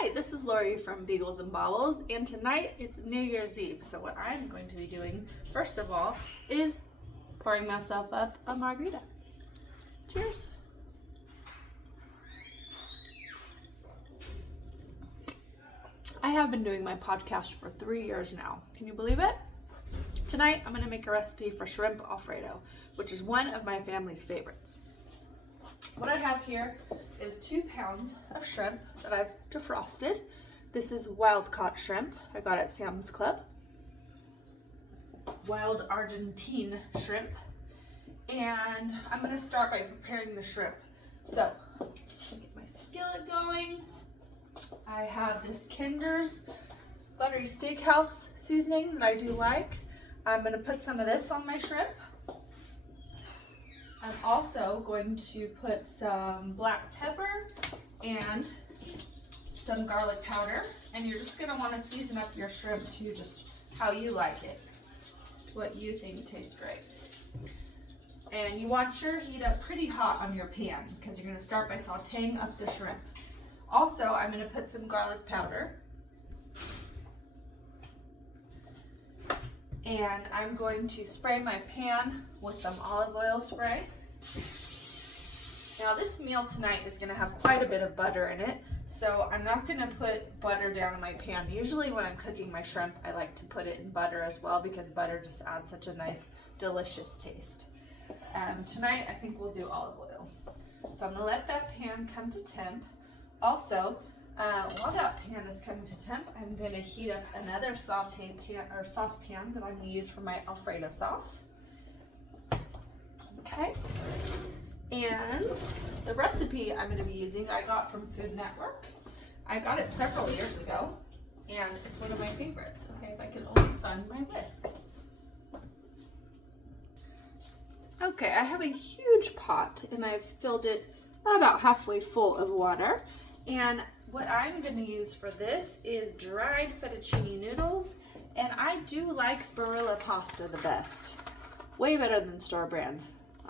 Hi, this is Lori from Beagles and Bobbles, and tonight it's New Year's Eve. So what I'm going to be doing, first of all, is pouring myself up a margarita. Cheers. I have been doing my podcast for 3 years now. Can you believe it? Tonight I'm going to make a recipe for shrimp Alfredo, which is one of my family's favorites. What I have here is 2 pounds of shrimp that I've defrosted. This is wild caught shrimp. I got it at Sam's Club. Wild Argentine shrimp. And I'm going to start by preparing the shrimp. So, get my skillet going. I have this Kinder's Buttery Steakhouse seasoning that I do like. I'm going to put some of this on my shrimp. I'm also going to put some black pepper and some garlic powder, and you're just going to want to season up your shrimp to just how you like it, what you think tastes great. And you want your heat up pretty hot on your pan because you're going to start by sauteing up the shrimp. Also, I'm going to put some garlic powder, and I'm going to spray my pan with some olive oil spray. Now this meal tonight is going to have quite a bit of butter in it, so I'm not going to put butter down in my pan. Usually when I'm cooking my shrimp, I like to put it in butter as well because butter just adds such a nice, delicious taste. Tonight I think we'll do olive oil. So I'm going to let that pan come to temp. Also, while that pan is coming to temp, I'm going to heat up another saute pan or saucepan that I'm going to use for my Alfredo sauce. Okay, and the recipe I'm going to be using I got from Food Network. I got it several years ago, and it's one of my favorites. Okay, if I can only fund my whisk. Okay, I have a huge pot, and I've filled it about halfway full of water. And what I'm going to use for this is dried fettuccine noodles, and I do like Barilla pasta the best. Way better than store brand.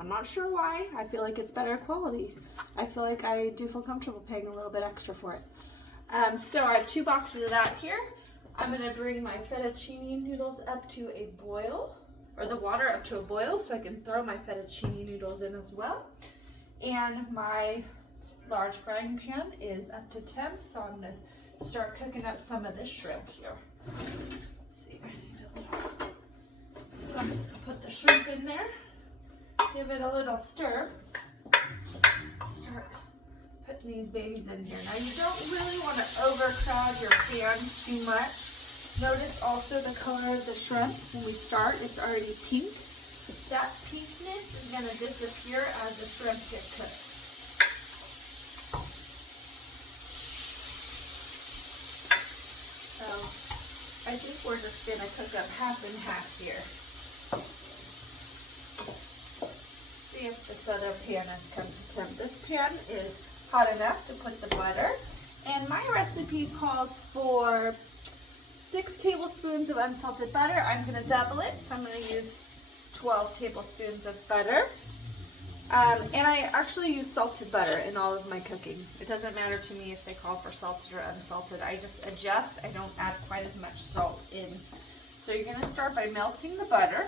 I'm not sure why. I feel like it's better quality. I feel like I do feel comfortable paying a little bit extra for it. So I have 2 boxes of that here. I'm going to bring my fettuccine noodles up to a boil, or the water up to a boil, so I can throw my fettuccine noodles in as well. And my large frying pan is up to temp, so I'm going to start cooking up some of this shrimp here. Let's see, I need a little, put the shrimp in there. Give it a little stir. Start putting these babies in here. Now you don't really want to overcrowd your pan too much. Notice also the color of the shrimp. When we start, it's already pink. That pinkness is going to disappear as the shrimp get cooked. So I think we're just going to cook up half and half here. See if this other pan has come to temp. This pan is hot enough to put the butter, and my recipe calls for 6 tablespoons of unsalted butter. I'm going to double it, so I'm going to use 12 tablespoons of butter. And I actually use salted butter in all of my cooking. It doesn't matter to me if they call for salted or unsalted. I just adjust. I don't add quite as much salt in. So you're going to start by melting the butter.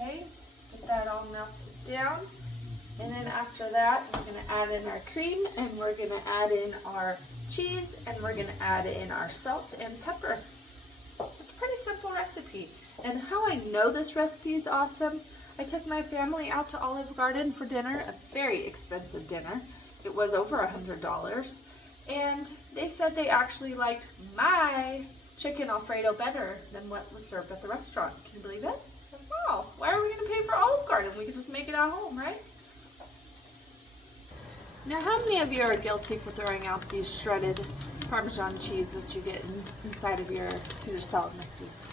Okay, get that all melted down. And then after that, we're going to add in our cream, and we're going to add in our cheese, and we're going to add in our salt and pepper. It's a pretty simple recipe. And how I know this recipe is awesome, I took my family out to Olive Garden for dinner, a very expensive dinner. It was over $100. And they said they actually liked my chicken Alfredo better than what was served at the restaurant. Can you believe it? Wow, why are we going to pay for Olive Garden? We can just make it at home, right? Now, how many of you are guilty for throwing out these shredded Parmesan cheese that you get inside of your Caesar salad mixes?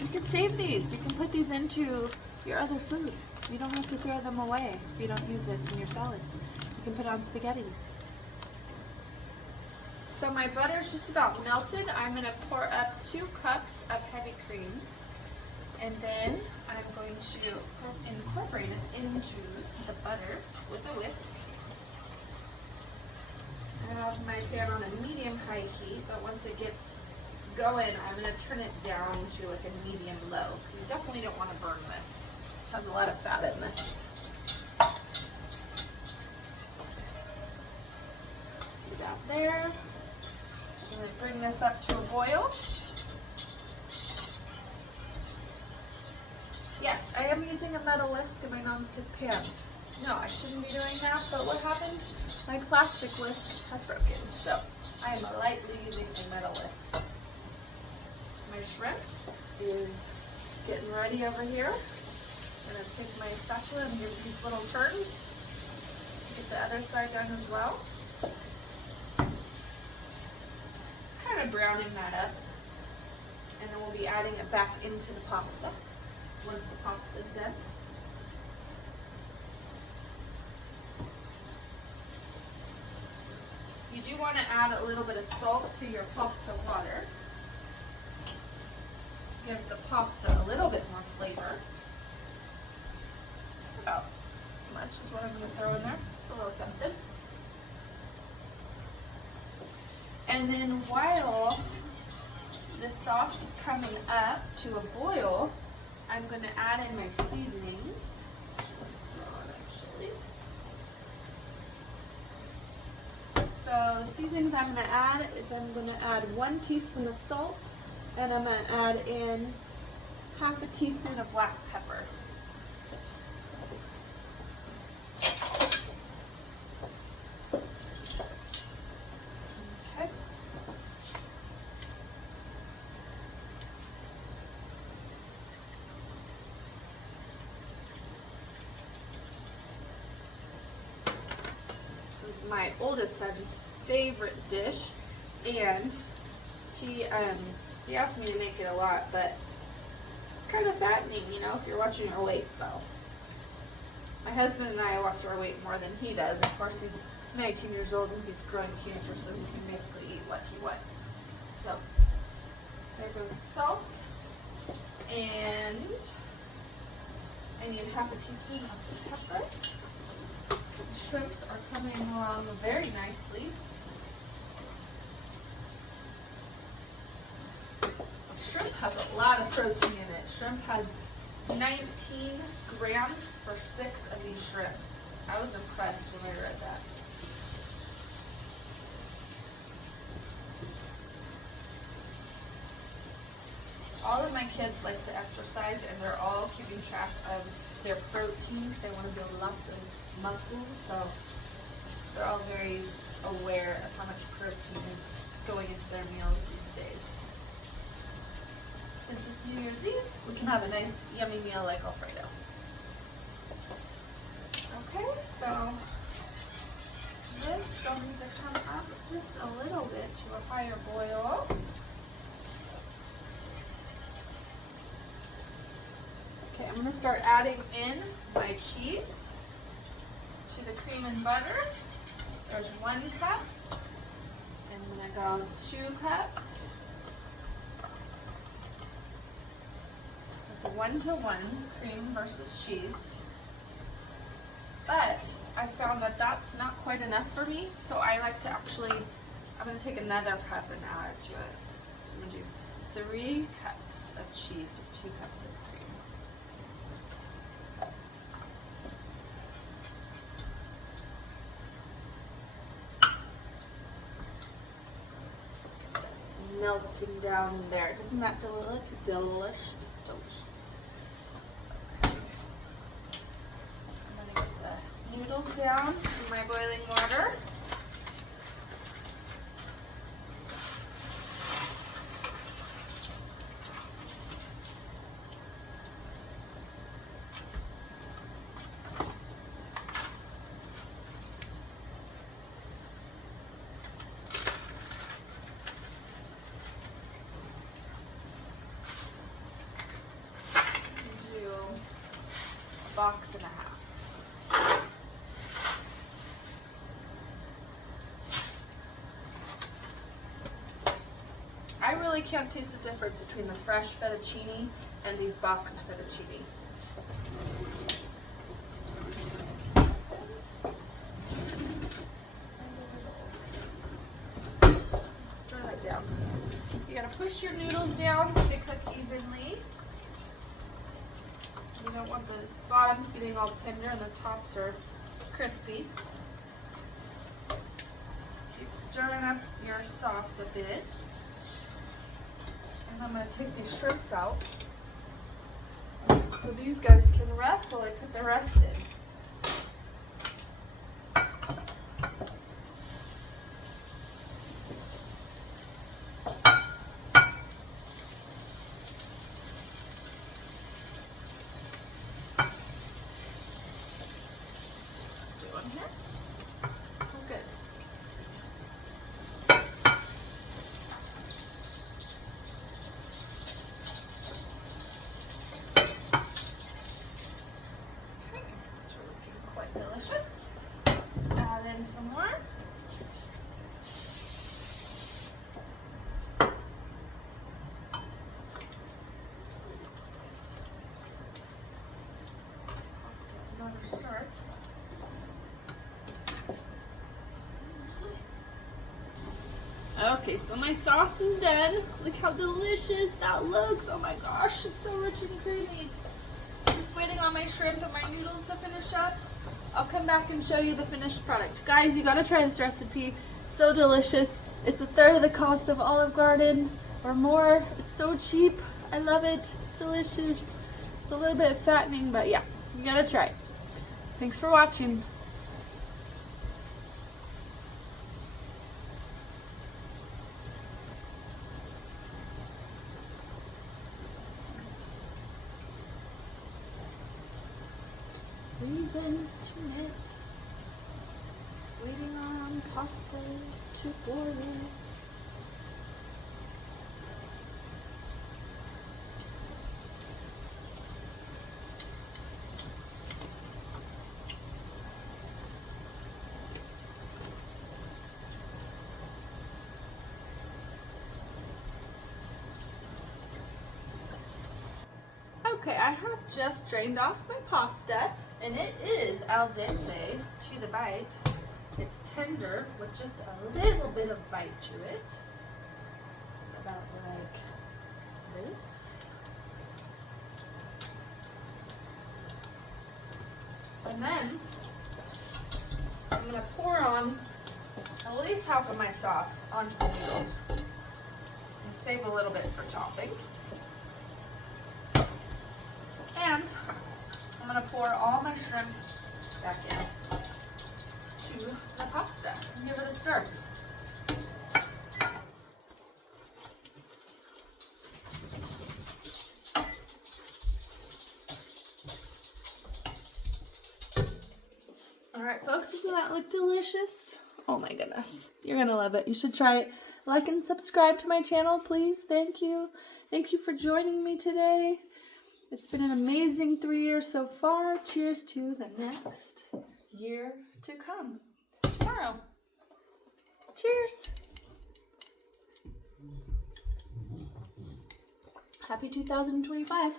You can save these. You can put these into your other food. You don't have to throw them away if you don't use it in your salad. You can put it on spaghetti. So my butter's just about melted. I'm going to pour up 2 cups of heavy cream. And then I'm going to incorporate it into the butter with a whisk. I have my pan on a medium-high heat, but once it gets going, I'm going to turn it down to like a medium-low. You definitely don't want to burn this. It has a lot of fat in this. See that there? I'm going to bring this up to a boil. Yes, I am using a metal whisk in my nonstick pan. No, I shouldn't be doing that, but what happened? My plastic whisk has broken, so I am lightly using a metal whisk. My shrimp is getting ready over here. I'm going to take my spatula and give these little turns. Get the other side done as well. Just kind of browning that up. And then we'll be adding it back into the pasta once the pasta is done. You do want to add a little bit of salt to your pasta water. Gives the pasta a little bit more flavor. Just about as much as what I'm going to throw in there. It's a little something. And then while the sauce is coming up to a boil, I'm going to add in my seasonings. So the seasonings I'm going to add is I'm going to add 1 teaspoon of salt, and I'm going to add in half a teaspoon of black pepper. Okay. This is my oldest son's favorite dish, and he asked me to make it a lot, but it's kind of fattening, you know, if you're watching your weight. So my husband and I watch our weight more than he does. Of course, he's 19 years old and he's a growing teenager, so he can basically eat what he wants. So there goes the salt, and I need half a teaspoon of the pepper. The shrimps are coming along very nicely. Shrimp has a lot of protein in it. Shrimp has 19 grams for 6 of these shrimps. I was impressed when I read that. All of my kids like to exercise, and they're all keeping track of their proteins. They want to build lots of muscles, so they're all very aware of how much protein is going into their meals these days. Since it's New Year's Eve, we can have a nice, yummy meal like Alfredo. Okay, so this still needs to come up just a little bit to a higher boil. Okay, I'm going to start adding in my cheese to the cream and butter. There's 1 cup. And I'm going to go 2 cups. It's a 1-to-1 cream versus cheese. But I found that that's not quite enough for me, so I like to actually, I'm going to take another cup and add it to it. So I'm going to do 3 cups of cheese to 2 cups of cream. Melting down there. Isn't that delicious? Delicious. Okay. I'm going to get the noodles down in my boiling water. Box and a half. I really really can't taste the difference between the fresh fettuccine and these boxed fettuccine. Stir that down. You gotta push your noodles down so they cook evenly. You don't want the bottoms getting all tender and the tops are crispy. Keep stirring up your sauce a bit. And I'm going to take these shrimps out so these guys can rest while I put the rest in. Delicious. Add in some more. Pasta, another stir. Okay, so my sauce is done. Look how delicious that looks. Oh my gosh, it's so rich and creamy. Just waiting on my shrimp and my noodles to finish up. I'll come back and show you the finished product. Guys, you gotta try this recipe. So delicious. It's 1/3 of the cost of Olive Garden or more. It's so cheap. I love it. It's delicious. It's a little bit fattening, but yeah, you gotta try it. Thanks for watching. Reasons to knit. Waiting on pasta to boil. Okay, I have just drained off my pasta. And it is al dente to the bite. It's tender with just a little bit of bite to it. It's about like this. And then I'm going to pour on at least half of my sauce onto the noodles and save a little bit for topping. And I'm going to pour all my shrimp back in to the pasta and give it a stir. Alright folks, doesn't that look delicious? Oh my goodness. You're going to love it. You should try it. Like and subscribe to my channel, please. Thank you. Thank you for joining me today. It's been an amazing 3 years so far. Cheers to the next year to come. Tomorrow. Cheers. Happy 2025.